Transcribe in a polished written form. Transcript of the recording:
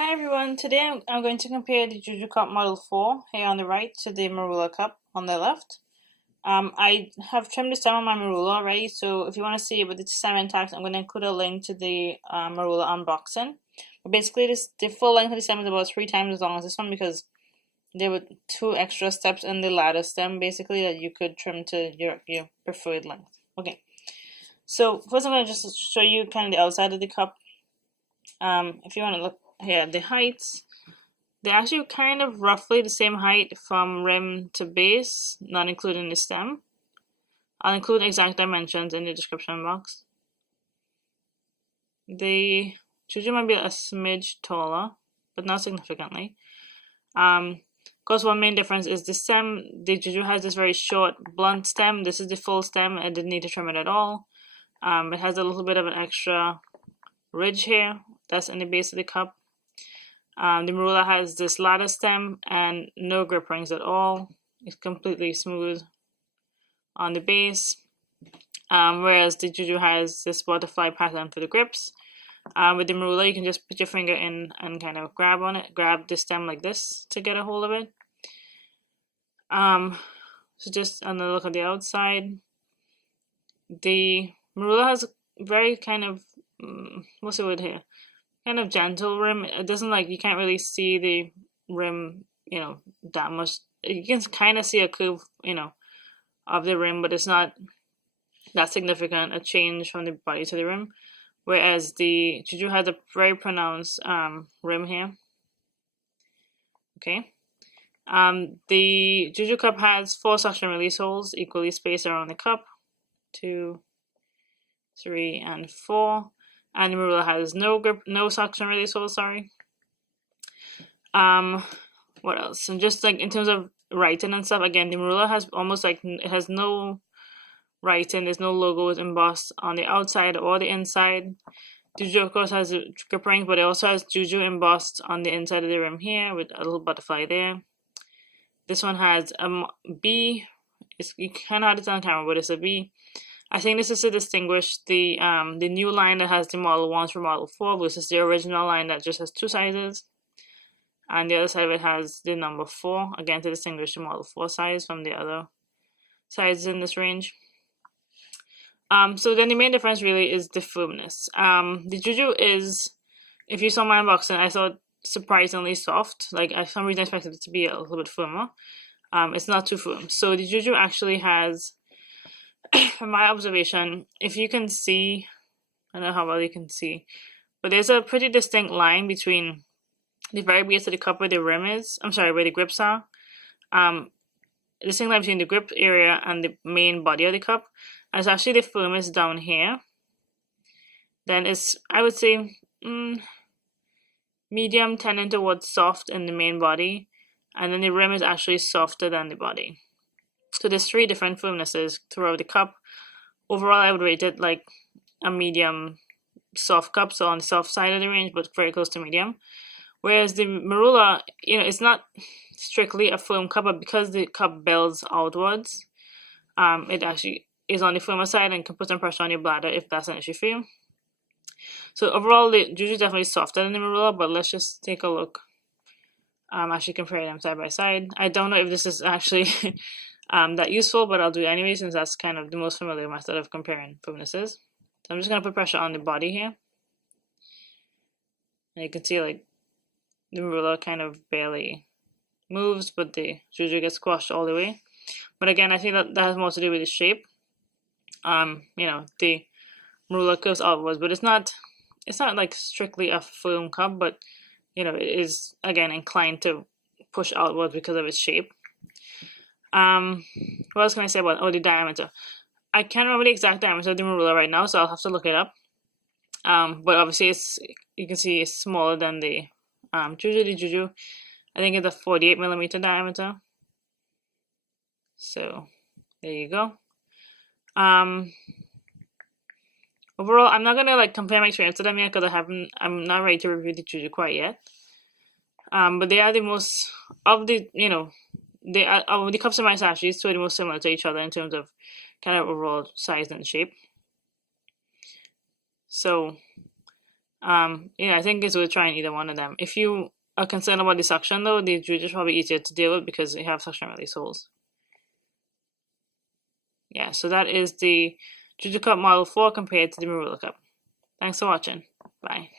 Hi everyone, today I'm going to compare the JuJu Cup Model 4 here on the right to the Merula Cup on the left. I have trimmed the stem on my Merula already, so if you want to see it with the stem intact, I'm going to include a link to the Merula unboxing. But basically, the full length of the stem is about 3 times as long as this one because there were 2 extra steps in the ladder stem basically that you could trim to your preferred length. Okay, so first I'm going to just show you kind of the outside of the cup. If you want to look here, the heights, they're actually kind of roughly the same height from rim to base, not including the stem. I'll include exact dimensions in the description box. The JuJu might be a smidge taller, but not significantly. Of course, one main difference is the stem. The JuJu has this very short, blunt stem. This is the full stem. I didn't need to trim it at all. It has a little bit of an extra ridge here that's in the base of the cup. The Merula has this ladder stem and no grip rings at all. It's completely smooth on the base, whereas the JuJu has this butterfly pattern for the grips. With the Merula, you can just put your finger in and kind of grab the stem like this to get a hold of it. So just another look at the outside. The Merula has very kind of, what's the word here? Kind of gentle rim. It doesn't you can't really see the rim, that much. You can kind of see a curve, of the rim, but it's not that significant a change from the body to the rim. Whereas the JuJu has a very pronounced rim here. Okay. The JuJu cup has 4 suction release holes equally spaced around the cup. 2, 3, and 4. And the Merula has no suction release hole, sorry. What else? And just in terms of writing and stuff, again, the Merula has almost it has no writing, there's no logos embossed on the outside or the inside. The JuJu, of course, has a grip ring, but it also has JuJu embossed on the inside of the rim here with a little butterfly there. This one has a B. You can't hardly tell on camera, but it's a B. I think this is to distinguish the new line that has the Model 1 from Model 4 versus the original line that just has 2 sizes. And the other side of it has the number 4, again to distinguish the Model 4 size from the other sizes in this range. So then the main difference really is the firmness. The JuJu is, if you saw my unboxing, I thought surprisingly soft. For some reason I expected it to be a little bit firmer. It's not too firm. So the JuJu actually has, from my observation, if you can see, I don't know how well you can see, but there's a pretty distinct line between the very base of the cup where the rim is, where the grips are. The distinct line between the grip area and the main body of the cup. And it's actually the firmest down here. Then it's, I would say, medium tending towards soft in the main body. And then the rim is actually softer than the body. So there's 3 different firmnesses throughout the cup. Overall, I would rate it like a medium soft cup, so on the soft side of the range, but very close to medium. Whereas the Merula, it's not strictly a firm cup, but because the cup bells outwards, it actually is on the firmer side and can put some pressure on your bladder if that's an issue for you. So overall, the JuJu is definitely softer than the Merula, but let's just take a look. Actually compare them side by side. I don't know if this is actually that useful, but I'll do it anyway since that's kind of the most familiar method of comparing firmnesses. So I'm just going to put pressure on the body here. And you can see the Merula kind of barely moves, but the JuJu gets squashed all the way. But again, I think that has more to do with the shape. The Merula curves outwards, but it's not strictly a firm cup, but it is again inclined to push outwards because of its shape. What else can I say about the diameter? I can't remember the exact diameter of the Merula right now, so I'll have to look it up. But obviously you can see it's smaller than the JuJu. The JuJu, I think it's a 48mm diameter. So there you go. Overall, I'm not gonna compare my experience to them yet because I'm not ready to review the JuJu quite yet. But they are the most of the the cups in my stash. These 2 are the most similar to each other in terms of kind of overall size and shape. So I think it's worth trying either one of them. If you are concerned about the suction though, the JuJu is probably easier to deal with because they have suction release holes. Yeah, so that is the JuJu Cup Model 4 compared to the Merula Cup. Thanks for watching. Bye.